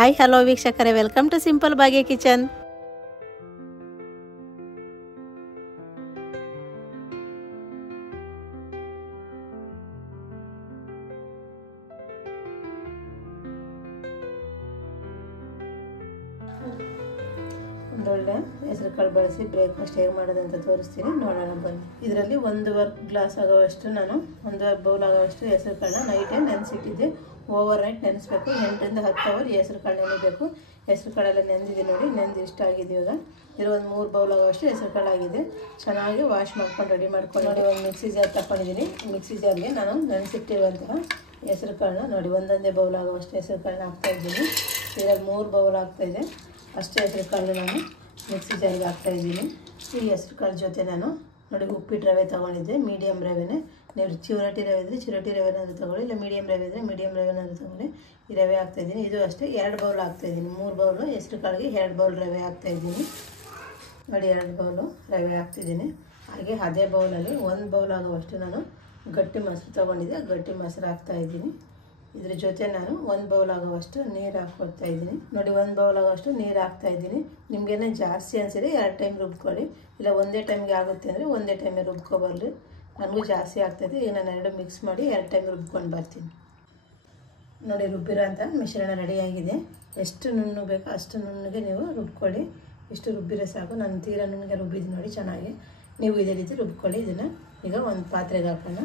Hi hello ವೀಕ್ಷಕರೇ, welcome to simple Bhagya kitchen. ಒಂದೊಳ್ಳೆ ಹೆಸರು ಕಾಳು ಬಳಸಿ ಬ್ರೇಕ್ಫಾಸ್ಟ್ ಹೇಗೆ ಮಾಡೋದಂತ ತೋರಿಸ್ತೀನಿ, ನೋಡೋಣ ಬನ್ನಿ. ಇದರಲ್ಲಿ 1.25 ಗ್ಲಾಸ್ ಆಗೋವಷ್ಟು ನಾನು 1.25 ಬೌಲ್ ಆಗೋವಷ್ಟು ಹೆಸರು ಕಾಳನ್ನ ನೈಟೇ ನೆನೆಸಿಟ್ಟಿದ್ದೆ. Over night ನೆನೆಸ್ಬೇಕು. 8 ರಿಂದ 10 ಅವರ್ ಹೆಸರು ಕಾಳು ನೆನೆಬೇಕು. ಹೆಸರು ಕಾಳೆಲ್ಲ ನೆಂದಿದೆ ನೋಡಿ, ನೆಂದು ಇಷ್ಟ ಆಗಿದೆ. ಇವಾಗ ಇರೋ 3 ಬೌಲ್ ಆಗೋವಷ್ಟು ಹೆಸರು ಕಾಳು ಆಗಿದೆ. ಚೆನ್ನಾಗಿ ವಾಶ್ ಮಾಡ್ಕೊಂಡು ರೆಡಿ ಮಾಡ್ಕೊಂಡು ನೋಡಿ, ಒಂದು ಮಿಕ್ಸಿ ಜಾರ್ ತಗೊಂಡಿದ್ದೀನಿ. ಮಿಕ್ಸಿ ಜಾರ್ಗೆ ನಾನು ನೆನೆಸಿಟ್ಟಿರುವಂತಹ ಹೆಸರು ಕಾಳನ್ನ ನೋಡಿ, ಒಂದೊಂದೇ ಬೌಲ್ ಆಗೋವಷ್ಟು ಹೆಸರು ಕಾಳನ್ನ ಹಾಕ್ತಾಯಿದ್ದೀನಿ. ಇದರಲ್ಲಿ 3 ಬೌಲ್ ಆಗ್ತಾಯಿದೆ. ಅಷ್ಟೇ ಹೆಸರು ಕಾಳು ನಾನು ಮಿಕ್ಸಿ ಜಾರಿಗೆ ಹಾಕ್ತಾಯಿದ್ದೀನಿ. ಈ ಹೆಸರು ಕಾಳು ಜೊತೆ ನಾನು ನೋಡಿ ಉಪ್ಪಿಟ್ಟು ರವೆ ತೊಗೊಂಡಿದ್ದೆ, ಮೀಡಿಯಮ್ ರವೆನೇ. ನೀವು ಚಿರೋಟಿ ರವೆ ಇದ್ದರೆ ಚಿರೋಟಿ ರವೆನಾದ್ರು ತೊಗೊಳ್ಳಿ, ಇಲ್ಲ ಮೀಡಿಯಮ್ ರವೆ ಇದ್ದರೆ ಮೀಡಿಯಮ್ ರವೆನಾದ್ರು ತೊಗೊಳ್ಳಿ. ಈ ರವೆ ಹಾಕ್ತಾಯಿದ್ದೀನಿ. ಇದು ಅಷ್ಟೇ 2 ಬೌಲ್ ಹಾಕ್ತಾಯಿದ್ದೀನಿ. 3 ಬೌಲು ಹೆಸರು ಕಾಳಿಗೆ 2 ಬೌಲ್ ರವೆ ಹಾಕ್ತಾಯಿದ್ದೀನಿ ನೋಡಿ. 2 ಬೌಲು ರವೆ ಹಾಕ್ತಿದ್ದೀನಿ. ಹಾಗೆ ಅದೇ ಬೌಲಲ್ಲಿ 1 ಬೌಲ್ ಆಗುವಷ್ಟು ನಾನು ಗಟ್ಟಿ ಮೊಸರು ತೊಗೊಂಡಿದ್ದೆ, ಗಟ್ಟಿ ಮೊಸರು ಹಾಕ್ತಾಯಿದ್ದೀನಿ. ಇದ್ರ ಜೊತೆ ನಾನು 1 ಬೌಲ್ ಆಗುವಷ್ಟು ನೀರು ಹಾಕ್ಕೊಡ್ತಾ ಇದ್ದೀನಿ ನೋಡಿ. 1 ಬೌಲ್ ಆಗುವಷ್ಟು ನೀರು ಹಾಕ್ತಾಯಿದ್ದೀನಿ. ನಿಮಗೇನೆ ಜಾಸ್ತಿ ಅನಿಸಿದ್ರೆ 2 ಟೈಮ್ ರುಬ್ಕೊಳ್ಳಿ, ಇಲ್ಲ ಒಂದೇ ಟೈಮ್ಗೆ ಆಗುತ್ತೆ ಅಂದರೆ ಒಂದೇ ಟೈಮೇ ರುಬ್ಕೊಬಾರ್ದು. ನನಗೂ ಜಾಸ್ತಿ ಆಗ್ತಾಯಿದೆ. ಈಗ ನಾನು 2 ಮಿಕ್ಸ್ ಮಾಡಿ 2 ಟೈಮ್ ರುಬ್ಕೊಂಡು ಬರ್ತೀನಿ ನೋಡಿ. ರುಬ್ಬಿರೋ ಅಂಥ ಮಿಶ್ರಣ ರೆಡಿಯಾಗಿದೆ. ಎಷ್ಟು ನುಣ್ಣಗೆ ಬೇಕೋ ಅಷ್ಟು ನುಣ್ಣಗೆ ನೀವು ರುಬ್ಕೊಳ್ಳಿ. ಇಷ್ಟು ರುಬ್ಬಿರೋ ಸಾಕು. ನಾನು ತೀರಾ ನುಣ್ಣಗೆ ರುಬ್ಬಿದ್ದು ನೋಡಿ ಚೆನ್ನಾಗಿ. ನೀವು ಇದೇ ರೀತಿ ರುಬ್ಕೊಳ್ಳಿ. ಇದನ್ನು ಈಗ ಒಂದು ಪಾತ್ರೆಗೆ ಹಾಕೋಣ.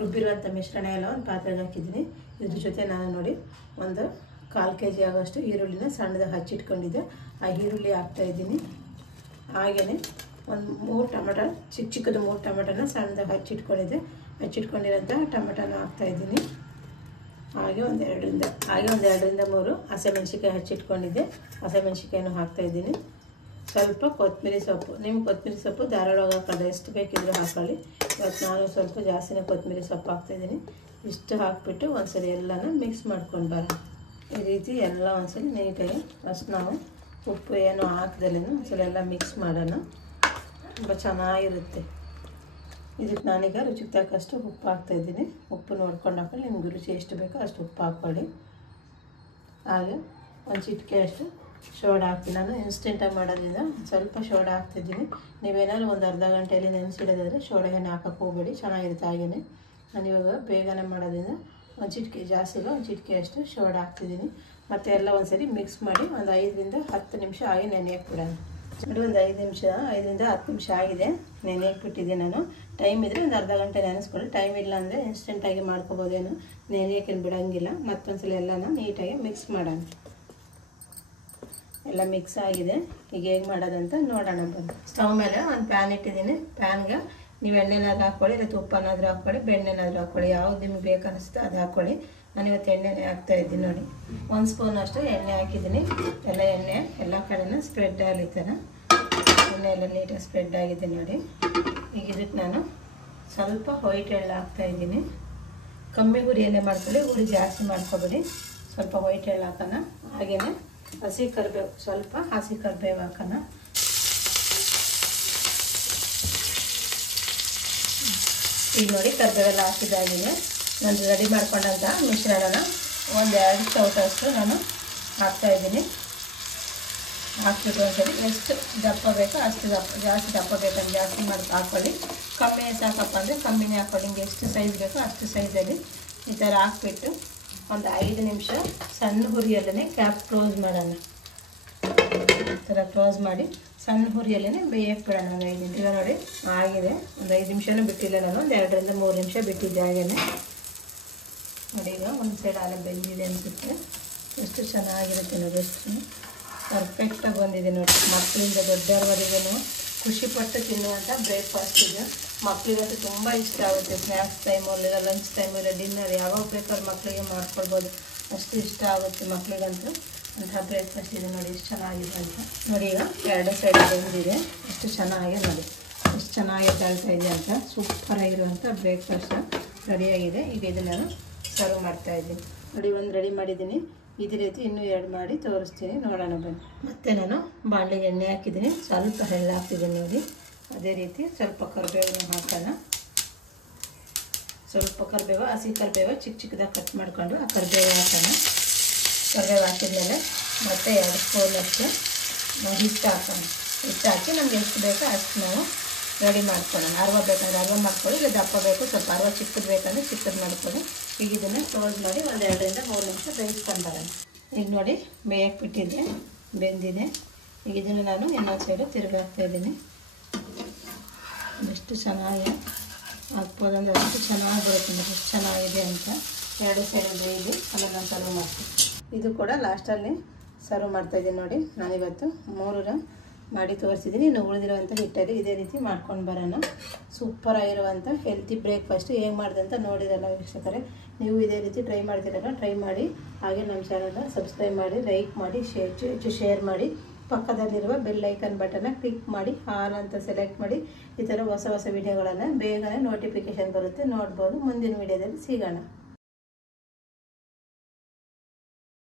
ರುಬ್ಬಿರುವಂಥ ಮಿಶ್ರಣ ಎಲ್ಲ ಒಂದು ಪಾತ್ರೆಗೆ ಹಾಕಿದ್ದೀನಿ. ಇದ್ರ ಜೊತೆ ನಾನು ನೋಡಿ ಒಂದು 1/4 kg ಆಗೋಷ್ಟು ಈರುಳ್ಳಿನ ಸಣ್ಣದಾಗಿ ಹಚ್ಚಿಟ್ಕೊಂಡಿದ್ದೆ. ಆ ಈರುಳ್ಳಿ ಹಾಕ್ತಾಯಿದ್ದೀನಿ. ಹಾಗೆಯೇ ಒಂದು 3 ಟೊಮೆಟೊ, ಚಿಕ್ಕದು 3 ಟೊಮೆಟೊನ ಸಣ್ಣದಾಗಿ ಹಚ್ಚಿಟ್ಕೊಂಡಿರೋಂಥ ಟೊಮೆಟೊನ ಹಾಕ್ತಾಯಿದ್ದೀನಿ. ಹಾಗೆ ಒಂದು 2ರಿಂದ 3 ಹಸಿಮೆಣ್ಸಿಕಾಯಿ ಹಚ್ಚಿಟ್ಕೊಂಡಿದ್ದೆ, ಹಸಿಮೆಣ್ಸಿಕಾಯಿನೂ ಹಾಕ್ತಾಯಿದ್ದೀನಿ. ಸ್ವಲ್ಪ ಕೊತ್ತಂಬರಿ ಸೊಪ್ಪು, ನಿಮ್ಗೆ ಕೊತ್ತಂಬರಿ ಸೊಪ್ಪು ಧಾರಾಳವಾಗಿ ಹಾಕೋದು, ಎಷ್ಟು ಬೇಕಿದ್ರೂ ಹಾಕೊಳ್ಳಿ. ಇವತ್ತು ನಾನು ಸ್ವಲ್ಪ ಜಾಸ್ತಿನೇ ಕೊತ್ತಂಬರಿ ಸೊಪ್ಪು ಹಾಕ್ತಾಯಿದ್ದೀನಿ. ಇಷ್ಟು ಹಾಕಿಬಿಟ್ಟು ಒಂದ್ಸರಿ ಎಲ್ಲನೂ ಮಿಕ್ಸ್ ಮಾಡ್ಕೊಂಡು ಬರೋಣ. ಈ ರೀತಿ ಎಲ್ಲ ಒಂದ್ಸಲಿ ನೀಟಾಗಿ ಫಸ್ಟ್ ನಾವು ಉಪ್ಪು ಏನೋ ಹಾಕ್ದಲ್ಲೇ ಒಂದ್ಸಲ ಎಲ್ಲ ಮಿಕ್ಸ್ ಮಾಡೋಣ. ತುಂಬ ಚೆನ್ನಾಗಿರುತ್ತೆ. ಇದಕ್ಕೆ ನಾನೀಗ ರುಚಿಗೆ ತಕ್ಕಷ್ಟು ಉಪ್ಪು ಹಾಕ್ತಾಯಿದ್ದೀನಿ. ಉಪ್ಪು ನೋಡ್ಕೊಂಡು ಹಾಕೊಳ್ಳಿ, ನಿಮ್ಗೆ ರುಚಿ ಎಷ್ಟು ಬೇಕೋ ಅಷ್ಟು ಉಪ್ಪು ಹಾಕ್ಕೊಳ್ಳಿ. ಹಾಗೆ ಒಂದು ಚಿಟಿಕೆ ಅಷ್ಟು ಸೋಡಾ ಹಾಕ್ತೀನಿ. ನಾನು ಇನ್ಸ್ಟೆಂಟಾಗಿ ಮಾಡೋದ್ರಿಂದ ಸ್ವಲ್ಪ ಸೋಡಾ ಹಾಕ್ತಿದ್ದೀನಿ. ನೀವೇನಾದ್ರು ಒಂದು ಅರ್ಧ ಗಂಟೆಯಲ್ಲಿ ನೆನೆಸಿಡೋದಾದರೆ ಸೋಡಾ ಏನು ಹಾಕೋಕ್ಕೆ ಹೋಗಬೇಡಿ, ಚೆನ್ನಾಗಿರುತ್ತೆ. ಹಾಗೆಯೇ ನಾನು ಇವಾಗ ಬೇಗನೆ ಮಾಡೋದ್ರಿಂದ ಒಂದು ಚಿಟಿಕೆ ಜಾಸ್ತಿಗೆ ಒಂದು ಚಿಟಿಕೆ ಅಷ್ಟು ಸೋಡಾ ಹಾಕ್ತಿದ್ದೀನಿ. ಮತ್ತು ಎಲ್ಲ ಒಂದ್ಸರಿ ಮಿಕ್ಸ್ ಮಾಡಿ ಒಂದು 5 ರಿಂದ 10 ನಿಮಿಷ ಹಾಗೆ ನೆನೆಯಕ್ಕೆ ಬಿಡೋಣ ನೋಡಿ. ಒಂದು 5 ರಿಂದ 10 ನಿಮಿಷ ಆಗಿದೆ, ನೆನೆಯಕ್ಕೆ ಬಿಟ್ಟಿದ್ದೆ ನಾನು. ಟೈಮ್ ಇದ್ದರೆ ಒಂದು ಅರ್ಧ ಗಂಟೆ ನೆನೆಸ್ಕೊಳ್ಳಿ. ಟೈಮ್ ಇಲ್ಲ ಅಂದರೆ ಇನ್ಸ್ಟೆಂಟಾಗಿ ಮಾಡ್ಕೊಬೋದೇನು, ನೆನೆಯೋಕ್ಕೇನು ಬಿಡೋಂಗಿಲ್ಲ. ಮತ್ತೊಂದ್ಸಲ ಎಲ್ಲನೂ ನೀಟಾಗಿ ಮಿಕ್ಸ್ ಮಾಡೋಣ. ಎಲ್ಲ ಮಿಕ್ಸ್ ಆಗಿದೆ. ಈಗ ಹೇಗೆ ಮಾಡೋದಂತ ನೋಡೋಣ ಬನ್ನಿ. ಸ್ಟವ್ ಮೇಲೆ ಒಂದು ಪ್ಯಾನ್ ಇಟ್ಟಿದ್ದೀನಿ. ಪ್ಯಾನ್ಗೆ ನೀವು ಎಣ್ಣೆನಾದ್ರೂ ಹಾಕ್ಕೊಳ್ಳಿ, ಇಲ್ಲ ತುಪ್ಪನಾದ್ರೂ ಹಾಕ್ಕೊಳ್ಳಿ, ಬೆಣ್ಣೆನಾದ್ರೂ ಹಾಕ್ಕೊಳ್ಳಿ, ಯಾವ್ದು ನಿಮ್ಗೆ ಬೇಕು ಅನಿಸುತ್ತೆ ಅದು ಹಾಕ್ಕೊಳ್ಳಿ. ನಾನು ಇವತ್ತು ಎಣ್ಣೆನೇ ಹಾಕ್ತಾಯಿದ್ದೀನಿ ನೋಡಿ. 1 ಸ್ಪೂನ್ ಅಷ್ಟು ಎಣ್ಣೆ ಹಾಕಿದ್ದೀನಿ. ಎಲ್ಲ ಎಣ್ಣೆ ಎಲ್ಲ ಕಡೆನೂ ಸ್ಪ್ರೆಡ್ ಆಗಲಿ. ಈ ಥರ ಎಣ್ಣೆ ಎಲ್ಲ ನೀಟಾಗಿ ಸ್ಪ್ರೆಡ್ ಆಗಿದೆ ನೋಡಿ. ಈಗ ಇದಕ್ಕೆ ನಾನು ಸ್ವಲ್ಪ ವೈಟ್ ಎಳ್ಳು ಹಾಕ್ತಾಯಿದ್ದೀನಿ. ಕಮ್ಮಿ ಉರಿಯಲ್ಲೇ ಮಾಡ್ಕೊಳ್ಳಿ, ಉರಿ ಜಾಸ್ತಿ ಮಾಡ್ಕೊಬೇಡಿ. ಸ್ವಲ್ಪ ವೈಟ್ ಎಳ್ಳು ಹಾಕೋಣ. ಹಾಗೆಯೇ ಹಸಿ ಕರಿಬೇವು, ಸ್ವಲ್ಪ ಹಸಿ ಕರಿಬೇವು ಹಾಕೋಣ. ಈಗ ನೋಡಿ ಕರಿಬೇವೆಲ್ಲ ಹಾಕಿದಾಗಿದೆ. ನಾನು ರೆಡಿ ಮಾಡ್ಕೊಂಡಂಥ ಮಿಶ್ರಣನ ಒಂದು 2 ಚಮಚಷ್ಟು ನಾನು ಹಾಕ್ತಾಯಿದ್ದೀನಿ. ಹಾಕ್ಬಿಟ್ಟು ಒಂದ್ಸರಿ ಎಷ್ಟು ದಪ್ಪ ಬೇಕೋ ಅಷ್ಟು ದಪ್ಪ, ಜಾಸ್ತಿ ದಪ್ಪ ಬೇಕಂದ್ರೆ ಜಾಸ್ತಿ ಮಾಡಿ ಹಾಕ್ಕೊಳ್ಳಿ. ಕಮ್ಮಿ ಸಾಕಪ್ಪ ಅಂದರೆ ಕಮ್ಮಿನೇ ಹಾಕ್ಕೊಳ್ಳಿ. ನಿಮಗೆ ಎಷ್ಟು ಸೈಜ್ ಬೇಕೋ ಅಷ್ಟು ಸೈಜಲ್ಲಿ ಈ ಥರ ಹಾಕ್ಬಿಟ್ಟು ಒಂದು 5 ನಿಮಿಷ ಸಣ್ಣ ಹುರಿಯಲ್ಲೇ ಕ್ಯಾಪ್ ಕ್ಲೋಸ್ ಮಾಡೋಣ. ಈ ಥರ ಕ್ಲೋಸ್ ಮಾಡಿ ಸಣ್ಣ ಹುರಿಯಲ್ಲೇ ಬೇಯಕ್ಕೆ ಬಿಡೋಣ ಒಂದು 5 ನಿಮಿಷ. ನೋಡಿ ಆಗಿದೆ. ಒಂದು 5 ನಿಮಿಷನೂ ಬಿಟ್ಟಿಲ್ಲ ನಾನು, ಒಂದು 2 ರಿಂದ 3 ನಿಮಿಷ ಬಿಟ್ಟಿದ್ದೆ ಹಾಗೆಯೇ ನೋಡಿ. ಈಗ ಒಂದು ಸೈಡ್ ಆಲೆ ಬೆಂದಿದೆ ಅನಿಸುತ್ತೆ. ಎಷ್ಟು ಚೆನ್ನಾಗಿರುತ್ತೆ ನೋಡಿ, ಎಷ್ಟು ಪರ್ಫೆಕ್ಟಾಗಿ ಬಂದಿದೆ ನೋಡಿ. ಮಕ್ಕಳಿಂದ ದೊಡ್ಡವರೆಗೂ ಖುಷಿಪಟ್ಟು ತಿನ್ನುವಂಥ ಬ್ರೇಕ್ಫಾಸ್ಟ್ ಇದು. ಮಕ್ಕಳಿಗಂತೂ ತುಂಬ ಇಷ್ಟ ಆಗುತ್ತೆ. ಸ್ನ್ಯಾಕ್ಸ್ ಟೈಮಲ್ಲಿ, ಇಲ್ಲ ಲಂಚ್ ಟೈಮಲ್ಲಿ, ಡಿನ್ನರ್ ಯಾವಾಗ ಬೇಕಾದ್ರೂ ಮಕ್ಕಳಿಗೆ ಮಾಡ್ಕೊಳ್ಬೋದು. ಅಷ್ಟು ಇಷ್ಟ ಆಗುತ್ತೆ ಮಕ್ಕಳಿಗಂತೂ. ಅಂಥ ಬ್ರೇಕ್ಫಾಸ್ಟ್ ಇದೆ ನೋಡಿ, ಎಷ್ಟು ಚೆನ್ನಾಗಿದೆ ಅಂತ ನೋಡಿ. ಈಗ 2 ಸೈಡ್ ಬೆಂದಿದೆ. ಎಷ್ಟು ಚೆನ್ನಾಗಿ ನೋಡಿ, ಎಷ್ಟು ಚೆನ್ನಾಗಿ ತಳ್ತಾ ಇದೆ ಅಂತ. ಸೂಪರಾಗಿರುವಂಥ ಬ್ರೇಕ್ಫಾಸ್ಟ್ ರೆಡಿಯಾಗಿದೆ. ಈಗ ಇದನ್ನು ನಾನು ಸರ್ವ್ ಮಾಡ್ತಾಯಿದ್ದೀನಿ ನೋಡಿ. ಒಂದು ರೆಡಿ ಮಾಡಿದ್ದೀನಿ. ಇದೇ ರೀತಿ ಇನ್ನೂ 2 ಮಾಡಿ ತೋರಿಸ್ತೀನಿ, ನೋಡೋಣ ಬನ್ನಿ. ಮತ್ತು ನಾನು ಬಾಣಲೆಗೆ ಎಣ್ಣೆ ಹಾಕಿದ್ದೀನಿ, ಸ್ವಲ್ಪ ಎಳ್ಳು ಹಾಕ್ತಿದ್ದೀನಿ ನೋಡಿ. ಅದೇ ರೀತಿ ಸ್ವಲ್ಪ ಕರಿಬೇವನ್ನು ಹಾಕೋಣ. ಸ್ವಲ್ಪ ಕರಿಬೇವು, ಹಸಿ ಕರಿಬೇವು ಚಿಕ್ಕ ಚಿಕ್ಕದಾಗಿ ಕಟ್ ಮಾಡ್ಕೊಂಡು ಆ ಕರಿಬೇವು ಹಾಕೋಣ. ಕರಿಬೇವು ಹಾಕಿದ್ಮೇಲೆ ಮತ್ತೆ 2 ಸ್ಪೂನಷ್ಟು ಹಿಟ್ಟು ಹಾಕೋಣ. ಹಿಟ್ಟು ಹಾಕಿ ನಮ್ಗೆ ಎಷ್ಟು ಬೇಕೋ ಅಷ್ಟು ನಾವು ರೆಡಿ ಮಾಡ್ಕೊಳ್ಳೋಣ. ಹರ್ವ ಬೇಕಂದ್ರೆ ಹರ್ವ ಮಾಡ್ಕೊಳ್ಳಿ, ಇಲ್ಲ ದಪ್ಪ ಬೇಕು ಸ್ವಲ್ಪ ಹರ್ವ ಚಿಕ್ಕದು ಬೇಕಂದ್ರೆ ಚಿಕ್ಕದು ಮಾಡ್ಕೊಳ್ಳಿ. ಈಗ ಇದನ್ನು ಕ್ಲೋಸ್ ಮಾಡಿ ಒಂದು 2 ರಿಂದ 3 ನಿಮಿಷ ಬೇಯಿಸ್ಕೊಂಡು ಬರೋಣ. ಈಗ ನೋಡಿ ಬೇಯಕ್ಕೆ ಬಿಟ್ಟಿದ್ದೆ, ಬೆಂದಿದೆ. ಈಗ ಇದನ್ನು ನಾನು ಇನ್ನೊಂದು ಸೈಡು ತಿರುಗಿ ಹಾಕ್ತಾಯಿದ್ದೀನಿ. ಎಷ್ಟು ಚೆನ್ನಾಗಿ ಹಾಕ್ಬೋದಂದ್ರೆ ಅಷ್ಟು ಚೆನ್ನಾಗಿ ಬರುತ್ತೆ, ಎಷ್ಟು ಚೆನ್ನಾಗಿದೆ ಅಂತ. 2 ಸೈಡ್ ಬೇಯ್ದು ಆಮೇಲೆ ನಾನು ಸರ್ವ್ ಮಾಡ್ತೀನಿ. ಇದು ಕೂಡ ಲಾಸ್ಟಲ್ಲಿ ಸರ್ವ್ ಮಾಡ್ತಾಯಿದ್ದೀನಿ ನೋಡಿ. ನಾನಿವತ್ತು 3 ಮಾಡಿ ತೋರಿಸಿದ್ದೀನಿ. ಇನ್ನು ಉಳಿದಿರುವಂಥ ಹಿಟ್ಟಲ್ಲಿ ಇದೇ ರೀತಿ ಮಾಡ್ಕೊಂಡು ಬರೋಣ. ಸೂಪರಾಗಿರುವಂಥ ಹೆಲ್ತಿ ಬ್ರೇಕ್ಫಾಸ್ಟ್ ಹೇಗೆ ಮಾಡಿದೆ ಅಂತ ನೋಡಿರಲ್ಲ ವೀಕ್ಷಕರೇ. ನೀವು ಇದೇ ರೀತಿ ಟ್ರೈ ಮಾಡ್ತೀರಲ್ಲ, ಟ್ರೈ ಮಾಡಿ. ಹಾಗೆ ನಮ್ಮ ಚಾನಲ್ನ ಸಬ್ಸ್ಕ್ರೈಬ್ ಮಾಡಿ, ಲೈಕ್ ಮಾಡಿ, ಹೆಚ್ಚು ಶೇರ್ ಮಾಡಿ. ಪಕ್ಕದಲ್ಲಿರುವ ಬೆಲ್ ಐಕನ್ ಬಟನ್ನ ಕ್ಲಿಕ್ ಮಾಡಿ ಆಲ್ ಅಂತ ಸೆಲೆಕ್ಟ್ ಮಾಡಿ. ಈ ಥರ ಹೊಸ ಹೊಸ ವಿಡಿಯೋಗಳನ್ನು ಬೇಗನೆ ನೋಟಿಫಿಕೇಷನ್ ಬರುತ್ತೆ, ನೋಡ್ಬೋದು. ಮುಂದಿನ ವಿಡಿಯೋದಲ್ಲಿ ಸಿಗೋಣ.